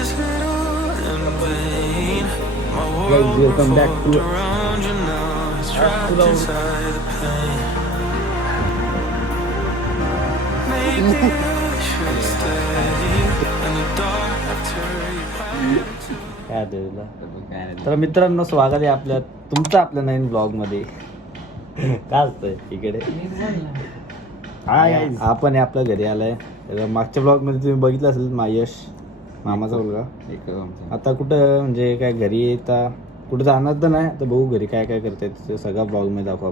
Guys, welcome back to काय देऊला. तर मित्रांनो, स्वागत आहे तुमचं नवीन ब्लॉग मध्ये. काय असतंय इकडे? आपण आपल्या घरी आलाय. मागच्या ब्लॉग मध्ये तुम्ही बघितलं असेल यश मामाचा मुलगा. आता कुठं म्हणजे काय घरी येता कुठं जाणार तर नाही. आता बघू घरी काय काय करतायत ते सगळा ब्लॉग मध्ये दाखवू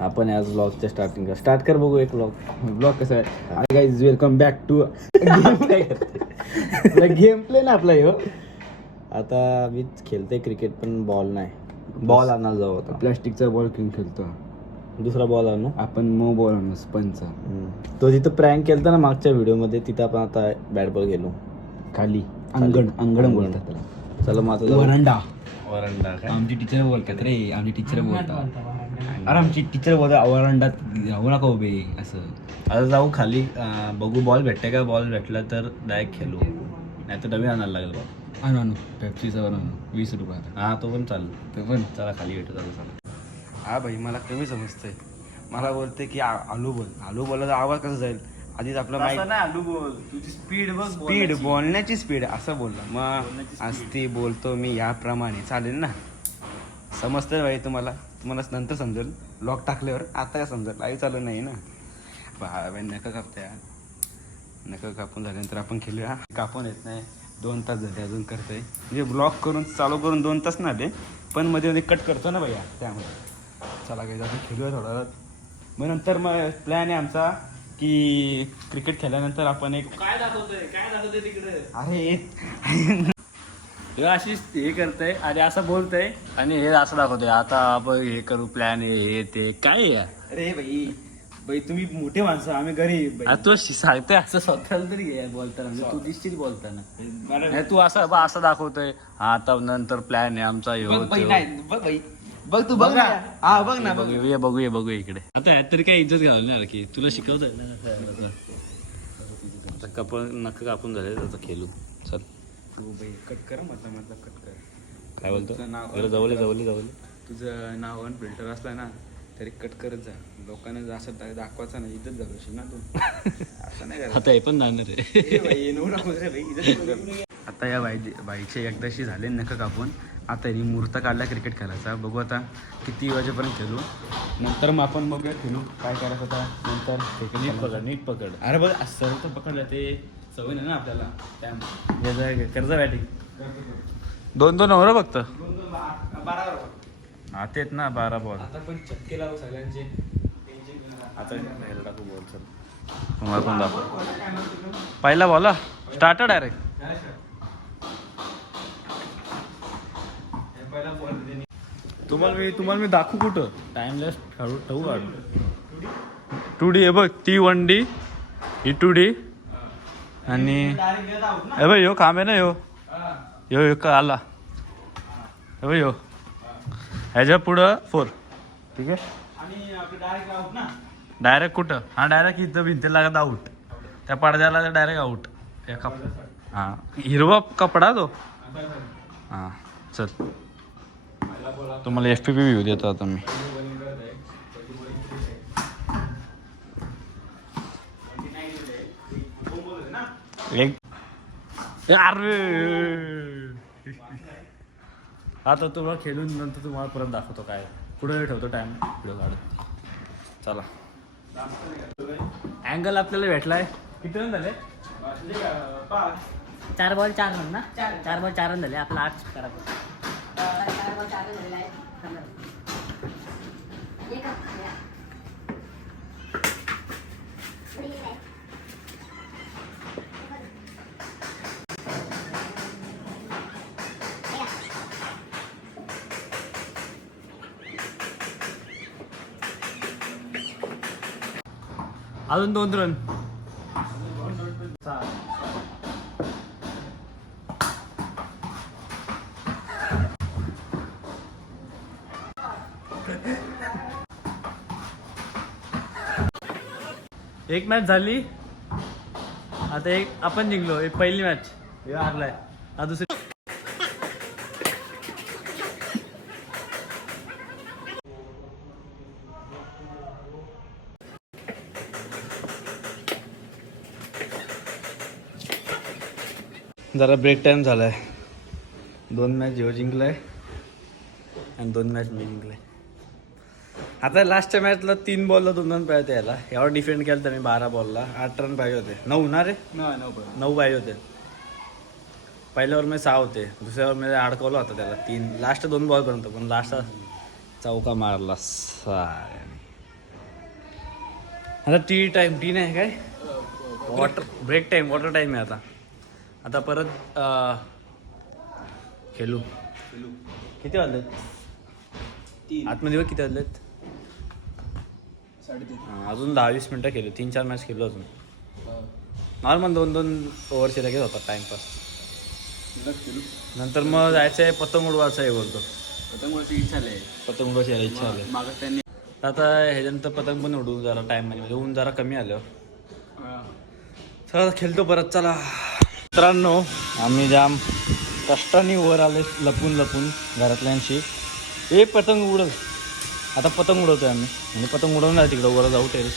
आपण आज ब्लॉगच्या स्टार्ट कर बघू एक ब्लॉग कसा आहे. Guys, welcome back to game play ना आपला ह्यो. आता मी खेळते क्रिकेट पण बॉल नाही. बॉल आणायला जाऊ आता. प्लास्टिकचा बॉल घेऊन खेळतो. दुसरा बॉल आणू आपण मग बॉल आणू स्पंजचा. तो जिथं प्रँक केलता ना मागच्या व्हिडिओ मध्ये, तिथं आपण आता बॅट बॉल गेलो खाली अंगण बोलतात त्याला. चला माझं वरांडा काय आमची टीचर बोलतात रे. आमची टीचर बोलतात. अरे आमची टीचर बोलतात वरांडात जाऊ नका उभे असं. आता जाऊ खाली, बघू बॉल भेटते का. बॉल भेटला तर डायरेक्ट खेळू, नाही तर डबे आणायला लागेल बॉल. आणू पेप्सीचा वर आणू 20 रुपयात. हा तो पण चालेल. ते पण चला खाली भेटू. चला. हा भाई, मला कमी समजतंय. मला बोलते की आलू बोलायचा आवाज कसा जाईल. आधीच आपलं स्पीड बोलण्याची स्पीड असं बोललं. मग असती बोलतो मी याप्रमाणे चालेल ना. समजतंय भाई तुम्हाला नंतर समजेल लॉक टाकल्यावर. आता काय समजेल, आई चालू नाही ना. भाई नका कापत्या. नका कापून झाल्यानंतर आपण खेळूया. कापून येत नाही. 2 तास झाले अजून करतोय. म्हणजे ब्लॉक करून चालू करून 2 तास ना आले, पण मध्ये कट करतो ना भैया, त्यामुळे. चला काही आपण खेळूया थोडा. मग नंतर मग प्लॅन आहे आमचा की क्रिकेट खेळल्यानंतर आपण एक काय दाखवतोय तिकडे. अरे हे अशी हे करतय आणि असं बोलतय आणि हे असं दाखवतोय. आता आपण हे करू प्लॅन हे ते काय आहे. अरे भाई तुम्ही मोठे माणसं, आम्ही गरीब. तू सांगतोय असं स्वतःला तरी घे बोलताना. म्हणजे तू दिसतील बोलताना. तू असं दाखवतोय. आता नंतर प्लॅन आहे आमचा. बघ तू बघ ना. हा बघ ना. बघूया इकडे. आता यात तरी काय इज्जत घालणार की तुला शिकवतोय ना. आता नख कापून झाले. आता खेळू. चल कट कर. मतलब कट कर. काय बोलतो. नाव जवळ तुझं नाव आणि फिल्टर असला ना तरी कट करत जा. लोकांना असं दाखवायचं ना, इज्जत घालवशील ना तू. असं नाही आता हे पण जाणार आहे. आता या बाईचे एकदाशी झाले नख कापून. आता यांनी मुहूर्त काढला क्रिकेट खेळायचा. बघू आता किती वाजेपर्यंत खेळू. नंतर मग आपण बघूया खेळू काय करायचं आता. नंतर नीट पकड. अरे बघ सर्व तर पकडलं ते सवय नाही ना आपल्याला. त्यामुळे कर्जा बॅटिंग 2-2 ओव्हर फक्त. 12 हा तेच ना 12 बॉल. आता पण छक्के लावू सगळ्यांचे. आता टाकू बॉल. चल तुम्हाला पण दाखव. पहिला बॉल स्टार्ट डायरेक्ट. तुम्हाला मी दाखवू कुठं. टाइमलेस ठेवू काढू. 2D हे बघ. ती 1D ही 2D आणि हे बघ ह्यो काम आहे ना. ह्यो का आला. हे बघ ह्यो ह्याच्या पुढं 4. ठीक आहे. डायरेक्ट कुठं. हा डायरेक्ट इथं भिंतीला लागत आऊट. त्या पडद्याला डायरेक्ट आऊट. हा हिरवा कपडा तो. हा चल तुम्हाला FPP व्ह्यू देतो आता मी. अरे आता तुम्हाला खेळून नंतर तुम्हाला परत दाखवतो काय. पुढे ठेवतो टाइम व्हिडिओ काढत. चला अँगल आपल्याला भेटलाय. किती रन झाले. 4 बॉल 4 रन ना. 4 बॉल 4 रन झाले. आपला 8 करायचं. 4 बॉल 4 रन झालेला आहे. अजून 2 रन. एक मॅच झाली. आता एक आपण जिंकलो. एक पहिली मॅच. हे हारलाय हा दुसरी. जरा ब्रेक टाइम झालाय. 2 मॅच जिओ जिंकलाय आणि 2 मॅच मी जिंकलाय. आता लास्टच्या मॅचला 3 बॉलला 2 रन पाहिजे यायला. यावर डिफेंड केलं तर मी 12 बॉलला 8 रन पाहिजे होते. 9 ना रे 9 पाहिजे होते. पहिल्यावर मी 6 होते, दुसऱ्यावर मी अडकवलं होतं त्याला 3 लास्ट 2 बॉलपर्यंत, पण लास्ट चौका मारला. आता टी नाही काय water break time water time आहे आता परत खेळू. किती वाजलेत आतमध्ये बघ किती वाजलेत? 3:30. अजून 10-20 मिनटं खेळलो. 3-4 मॅच खेळलो अजून. नॉर्मल 2-2 ओव्हरचे लगेच होता टाइमपास. नंतर मग जायचं आहे पतंग उडवायचं आहे बोलतो. पतंग उडवायची इच्छा आली मागं त्यांनी. आता ह्याच्यानंतर पतंग पण उडवू जरा टाइम म्हणजे ऊन जरा कमी आलं. चला खेळतो परत. चला मित्रांनो, आम्ही जाम कष्टाने वर आले लपून घरातल्यांशी. एक पतंग उडव. आता पतंग उडवतोय आम्ही म्हणजे पतंग उडवणार तिकडं वर जाऊ टेरेस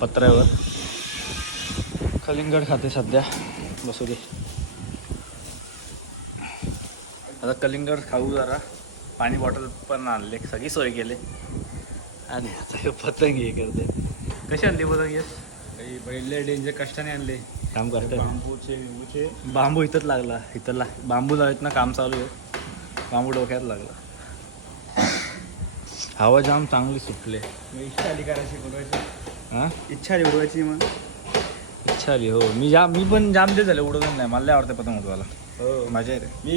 पत्र्यावर. कलिंगड खाते सध्या, बसू दे. आता कलिंगड खाऊ जरा. पाणी बॉटल पण आणले, सगळी सोय केली. आणि आता हे पतंग हे करते. कशी आणली पतंग? येस पहिले डेंजर कष्टाने आणले. काम करते. बांबूचे बांबू इथंच लागला. बांबू लावत ना काम चालू आहे. बांबू डोक्यात लागला. हवा जाम चांगली सुटले. इच्छा आली करायची उडवायची. हां इच्छा आली उडवायची. मग इच्छा आली. हो मी पण जाम ते झाले उडवत नाही. मला लय आवडते पतंग उडवायला. हो मजा येते. मी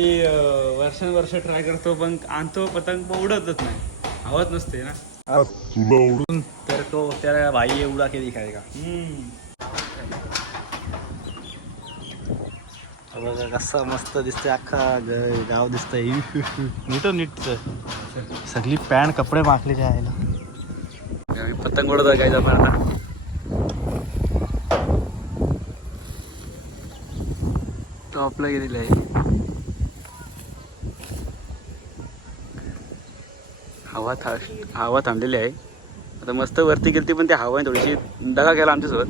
वर्ष ट्राय करतो पण आणतो पतंग पण उडतच नाही. हवत नसते ना. उडून तर तो त्या भाई एवढा के दिखाएगा. बघा कसं मस्त दिसतंय. अख्खा गाव दिसतंय. नीट सगळी पॅन्ट कपडे माखलेचे आहे ना. पतंग उडत काय जाणार आता. टॉपला गेलेलं आहे. हवा थांबलेली आहे. आता मस्त वरती गेली पण त्या हवा थोडीशी दगा केला आमच्यासोबत.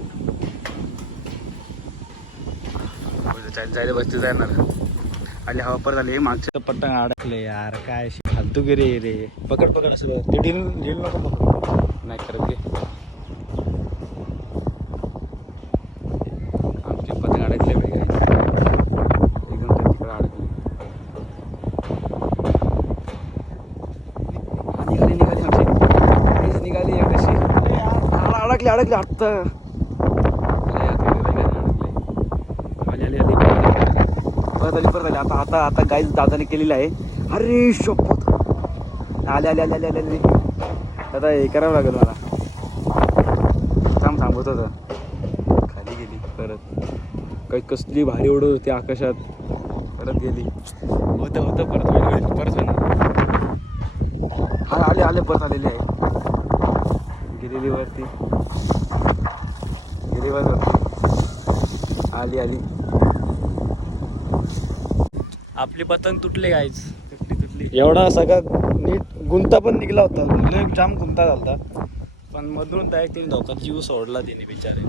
जायला बसते जाणार आणि हवा परत आली. मागच्या पतंग अडकले यार. काय फालतू गिरे रे. पकड असं ते ढील नको पकड. नाही करत गे. आमचे पतंग अडकले वेगळे एकदम तिकडे अडकले. निघाली कशी अडकले आत्ता. परत आली. आता गाईज दादाने केलेलं आहे. अरे शपथ आले. आता हे करावं लागेल मला. थांबवत होतं. खाली गेली परत. काही कसली भारी उडत होती आकाशात. परत गेली. होतं परत आले परत आलेली आहे. गेलेली वरती आली. आपली पतंग तुटले गाईच. तुटली. एवढा सगळा नीट गुंता पण निघला होता. जाम गुंता झाला होता. पण मधून डायरेक्ट तिने धोका जीव सोडला. तिने बिचारे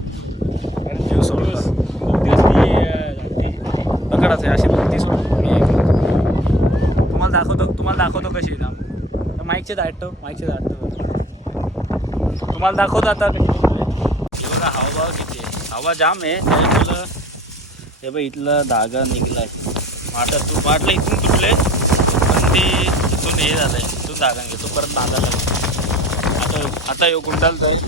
जीव सोडला. पकडाच आहे अशी भक्ती सोडली. तुम्हाला दाखवतो कशी ना. माईकचे दाटतो तुम्हाला दाखवतो आता. एवढा हावभाव किती आहे. हवा जाम आहे. तुला हे बघ इथला धागा निघलाय. वाटलं इथून तुटले पण ते इथून हे झालंय. इथून धागा घेतो परत बांधायला लागतो. आता यो गुंडाल जाईल.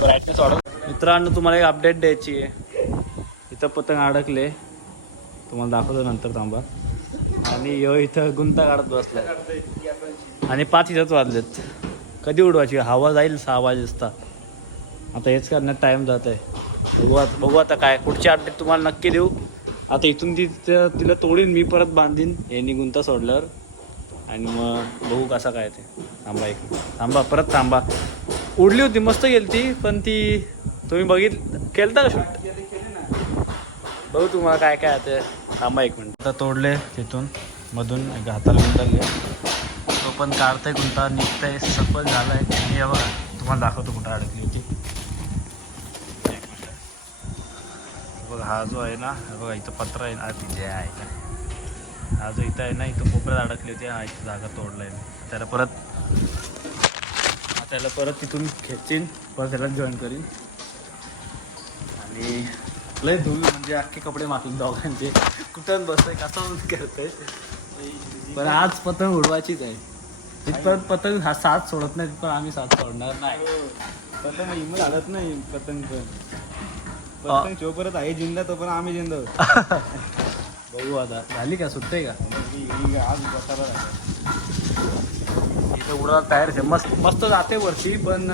ब्राईटनेस वाढव. मित्रांनो, तुम्हाला एक अपडेट द्यायची आहे. इथं पतंग अडकले. तुम्हाला दाखवतो नंतर. थांबा. आणि यो इथं गुंता काढत बसला आणि 5 इथंच वाजलेत. कधी उडवायची? हवा जाईल 6 वाजता. आता हेच करण्यात टाईम जात आहे. बघू आता काय पुढची अपडेट तुम्हाला नक्की देऊ. आता इथून तिला तोडीन मी, परत बांधीन यांनी गुंता सोडल्यावर. आणि मग बघू कसा काय ते. थांबा परत थांबा. उडली होती मस्त गेली ती पण ती तुम्ही केलं का शूट? बघू तुम्हाला काय काय आता थांबा एक मिनिट. आता तोडले तिथून मधून हाताला गुंडाले, तो पण काढतंय गुंता निघतंय सफल झालाय. आणि हे बघा तुम्हाला दाखवतो कुठं अडकली होती. बघा हा जो आहे ना, बघा इथं पत्र आहे ना, तिथे आहे ना, हा जो इथं आहे ना, इथं कोपऱ्यात अडकली होती. हा इथं जागा तोडलाय त्याला परत तिथून खेचीन, परत त्याला जॉईन करीन. आणि लय धूल म्हणजे अख्खे कपडे मागले दोघांचे. कुठं बसतंय कसं करतंय. पण आज पतंग उडवायचीच आहे. तिथपर्यंत पतंग हा साथ सोडत नाही, पण आम्ही साथ सोडणार नाही. पतंग हिंमत हालत नाही. पतंग जो परत आहे जिंदा, तो पण आम्ही जिंदा आहोत. बघू आता झाली का सुट्टे का आज बसायला इथं उडायला तयार आहे. मस्त जाते वरती, पण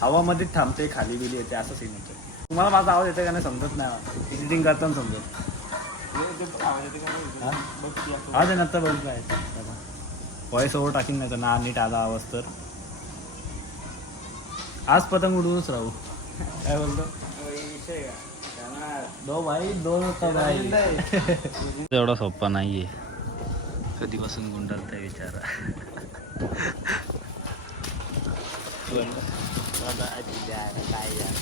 हवामध्येच थांबते, खाली गेली येते असं सीन होतं. तुम्हाला माझा आवाज येते का नाही समजत नाही, एडिटिंग करताना समजत. हा ते नंतर बघ काय व्हॉइस ओव्हर टाकीन नाही तर ना नीट आला आवाज तर. आज पतंग उडवूनच राहू. काय बोलतो दो भाई दोन होता भाई. एवढा सोप्पा नाहीये. कधीपासून गुंडाळताय विचारा. काय यार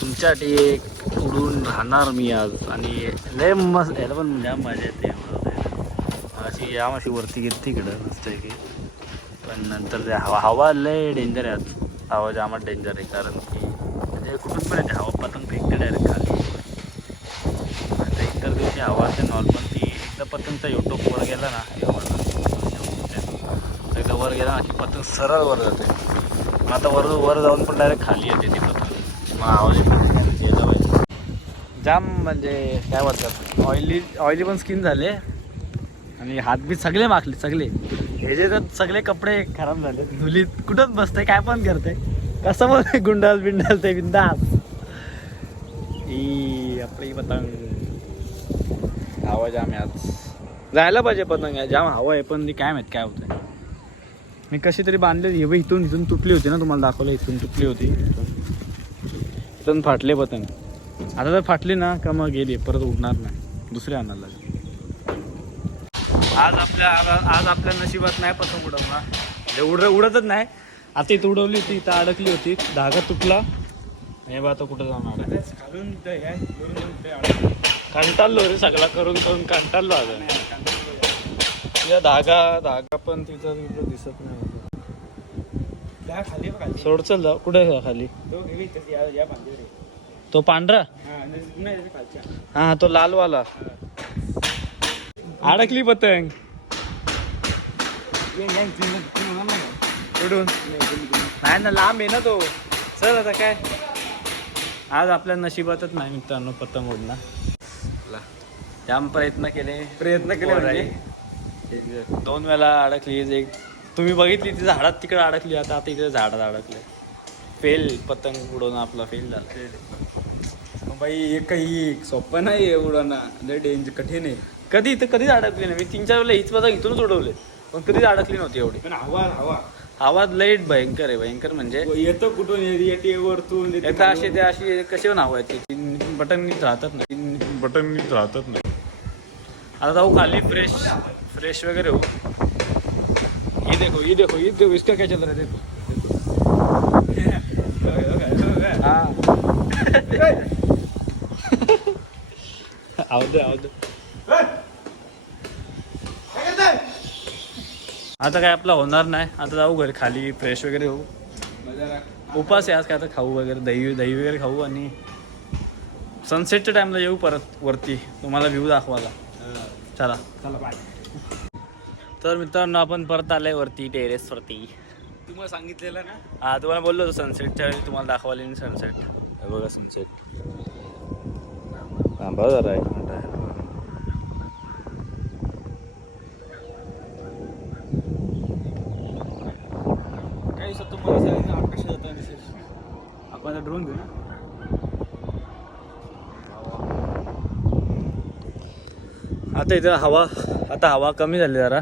तुमच्यासाठी एक उडून राहणार मी आज. आणि लय मस्त याला पण जाम मजा येते. अशी याम अशी वरती घेते तिकडं नसतं की, पण नंतर ते हवा लय डेंजर आहे. आज हवा जामच डेंजर आहे, कारण की म्हणजे कुठून पण येते हवा, पतंग फेकते डायरेक्ट खाली. आता इतर दिवशी हवा असते नॉर्मल, ती एकदा पतंगचा यूट्यूबवर गेला ना, एकदा वर गेला ना की पतंग सरळ वर जाते. मग आता वर जाऊन पण डायरेक्ट खाली येते ती पतंग. मग आवाज गेला पाहिजे. जाम म्हणजे काय बोलतात, ऑइली पण स्किन झाले. आणि हातबीत सगळे माखले सगळे. हे जे तर सगळे कपडे खराब झाले, धुलीत. कुठंच बसते, काय पण करते, कसं पण गुंडाल बिंडाल ते बिंदास. ही आपली पतंग हवा जाम आहे. आज जायला पाहिजे पतंग, जाम हवा आहे, पण ती काय माहित काय होतं. मी कशी तरी बांधली. हे इथून तुटली होती ना, तुम्हाला दाखवलं, इथून तुटली होती. इथून फाटले पतंग. आता जर फाटली ना का मग गेली, परत उडणार नाही, दुसरी आणायला लागेल. आज आपल्या नशिबात नाही पतंग उडवणार, उडतच नाही. आता इथं उडवली होती, इथं अडकली होती, धागा तुटला. हे बा आता कुठं जाणार आहे. कंटाळलो रे सगळा करून कंटाळलो. आता धागा पण तिथं दिसत नाही. सोड चल जाऊ. कुठे खाली तो पांढरा, हा तो लालवाला. अडकली पतंग कुठून नाही ना, लांब आहे ना तो. चल आता काय, आज आपल्या नशिबातच नाही मित्रांनो पतंग उडणार. जाम प्रयत्न केले म्हणजे 2 वेळा अडकली. एक तुम्ही बघितली ती झाडात तिकडे अडकली, आता इकडे झाडात अडकले. फेल पतंग उडवणं आपला फेल झाला. बाई एक काही सोपं नाही उडवणं, लय डेंजर कठीण आहे. कधीच अडकली नाही. मी 3-4 वेळेला हीच पतंग इथूनच उडवले, पण कधीच अडकली नव्हती एवढी. पण हवा आवाज लय भयंकर आहे. भयंकर म्हणजे येतो कुठून येते वरतून अशी कशी पण हवा येते. बटन नीट राहतात नाही. आता जाऊ खाली फ्रेश वगैरे हो. ये देखो इसका क्या चल रहा है, देखो. आवड आता काय आपला होणार नाही. आता जाऊ घरी खाली फ्रेश वगैरे होऊ. उपास आहे आज, काय आता खाऊ वगैरे, दही वगैरे खाऊ. आणि सनसेटच्या टाइमला येऊ परत वरती, तुम्हाला व्ह्यू दाखवायला. चला बाय. तर मित्रांनो आपण परत आलोय वरती, टेरेसवरती. तुम्हाला सांगितलेलं ना, हा तुम्हाला बोललो होतो सनसेटच्या वेळी तुम्हाला दाखवायला. सनसेट बघा, सनसेट थांबा जरा एक मिनिट. काही दिवसात तुम्हाला सांगितलं आकाशात जाताना दिसेल. आपण आता ड्रोन घेऊ ना. आता इथं हवा कमी झाली जरा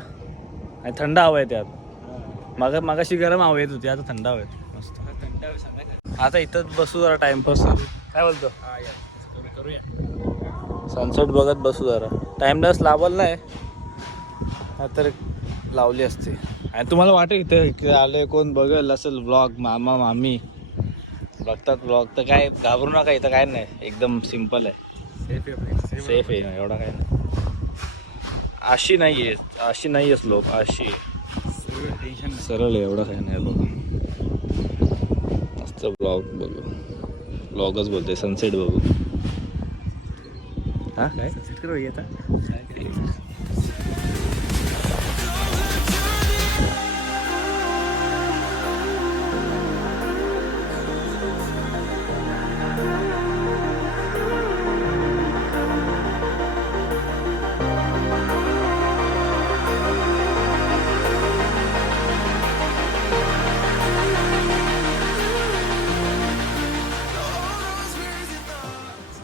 आणि थंड हवा आहे त्यात. मागाशी गरम हवा येत होती, आता थंड हवा येत मस्त. आता इथंच बसू जरा टाइमपास करू. काय बोलतो? सनसेट बघत बसू जरा. टाइमपास लावल नाही तर लावली असते. आणि तुम्हाला वाटेल इथं आले कोण बघेल असेल व्लॉग, मामा मामी बघतात व्लॉग, तर काय घाबरू नका. इथं काय नाही, एकदम सिम्पल आहे, सेफ आहे ना, एवढा काय नाही. अशी नाही आहे स्लोप, अशी सरळ आहे, एवढं काय नाही. बघू मस्त व्लॉगच बोलते. सनसेट बघू. हा काय सनसेट करू आता.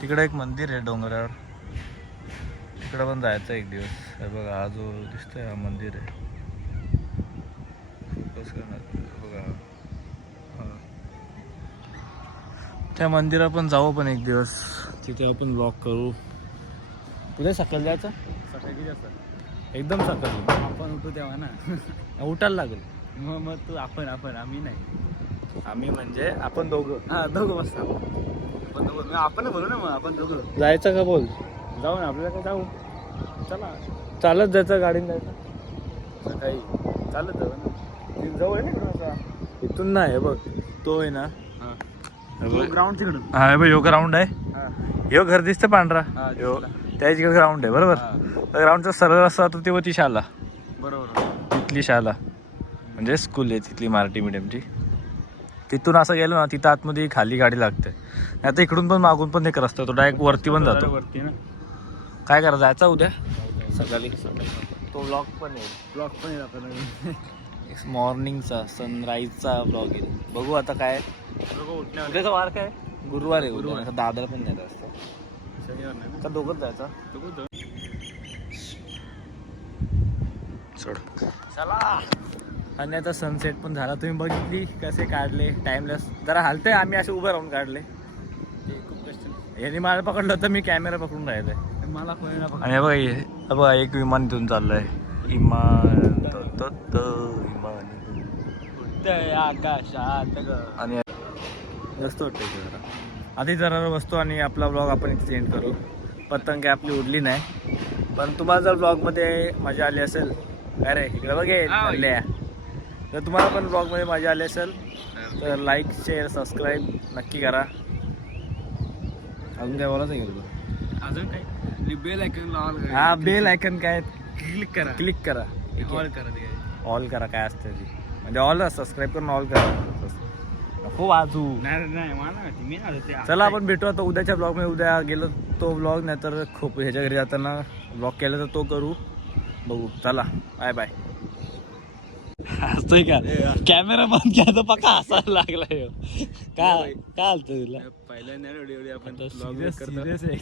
तिकडे एक मंदिर आहे डोंगरावर, तिकडे पण जायचं एक दिवस. हे बघा हा जो दिसतोय हा मंदिर आहे. फोकस करणार बघा. त्या मंदिरात पण जाऊ पण एक दिवस, तिथे आपण ब्लॉग करू. उद्या सकाळी जायचं, सकाळी जास्त एकदम सकाळी. आपण उठू तेव्हा ना. उठायला लागेल. मग तू आपण आम्ही नाही. आम्ही म्हणजे आपण दोघं. हा दोघं बसतो आपण दोघं. आपण बोलू ना, मग आपण दोघं जायचं का बोल? जाऊ ना. आपल्याला काय जाऊ, चला चालत जायचं, गाडीने जायचं सकाळी चालत जाऊ ना. जाऊ आहे ना इथून नाही. हे बघ तो आहे ना, ग्राउंड तिकडून. हा हे बघ ह्यो ग्राउंड आहे. ह्यो घर दिसतं पांढरा, हा, ह्यो त्याच ग्राउंड आहे बरोबर. ग्राउंडचा सरळ रस्ता होता तेव्हा ती शाळा, बरोबर. तिथली शाळा म्हणजे स्कूल आहे तिथली मराठी मीडियमची. तिथून असं गेलो ना, तिथं आतमध्ये खाली गाडी लागते. आता इकडून पण मागून पण एक रस्ता, तो डायरेक्ट वरती पण जातो. वरती ना. काय करा जायचा उद्या सकाळी. तो ब्लॉग पण आहे, ब्लॉक पण येईल आपल्याला. मॉर्निंगचा सनराईजचा ब्लॉग येईल. बघू आता काय उद्याचा वार काय, गुरुवार आहे. गुरुवार दादाला पण नाही असतं, शनिवार नाही का दोघंच जायचा. सोड चला. आणि आता सनसेट पण झाला, तुम्ही बघितली कसे काढले. टाइमलेस जरा हालतंय, आम्ही असे उभं राहून काढले. यांनी मला पकडलं तर मी कॅमेरा पकडून राहिलोय. मला कोणी ना. आणि हे बघा एक विमान इथून चाललंय. इमान आकाशात आणि जास्त वाटतं जरा. आधी जरा बसतो आणि आपला ब्लॉग आपण इथे सेंड करू. पतंग काय आपली उडली नाही, पण तुम्हाला जर ब्लॉगमध्ये मजा आली असेल, काय रे इकडे बघेल तर तुम्हाला पण ब्लॉगमध्ये मजा आली असेल तर लाईक शेअर सबस्क्राईब नक्की करा. अजून काय बोलायचं आहे? अजून काय बेल आयकॉन लावाल. हा बेल आयकन काय क्लिक करा. क्लिक करा, ऑल करा ते. ऑल करा. काय असतं ते म्हणजे ऑल सबस्क्राईब करून ऑल करा. नको वाजू. नाही मला माहिती, मी ना ते. चला आपण भेटू आता उद्याच्या ब्लॉगमध्ये. उद्या गेलो तो ब्लॉग, नाही तर खूप ह्याच्या घरी जाताना ब्लॉग केला तर तो करू. बघू. चला बाय बाय. हसतोय का? कॅमेरा बंद केला तर पक्का हसायला लागलाय. काय आलत तुला? पहिल्यांदा एवढी आपण सिरियस आहे.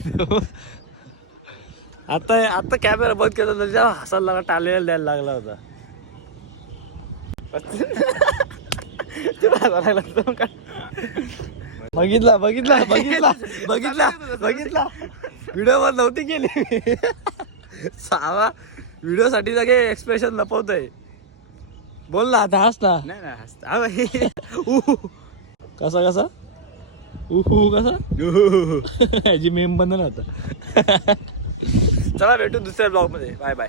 आता कॅमेरा बंद केला तर जेव्हा हसायला लागला, टाळायला द्यायला लागला होता. बघितला व्हिडिओ वर नव्हती केली. सावा व्हिडिओ साठी सगळे एक्सप्रेशन लपवतोय. बोल ना आता, हस ना. नाही हसता कसा कसा ह्याची मेम बंद ना आता. चला भेटू दुसऱ्या ब्लॉग मध्ये. Bye bye.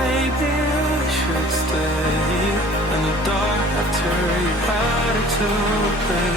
Maybe I should stay in the dark after you had it to play.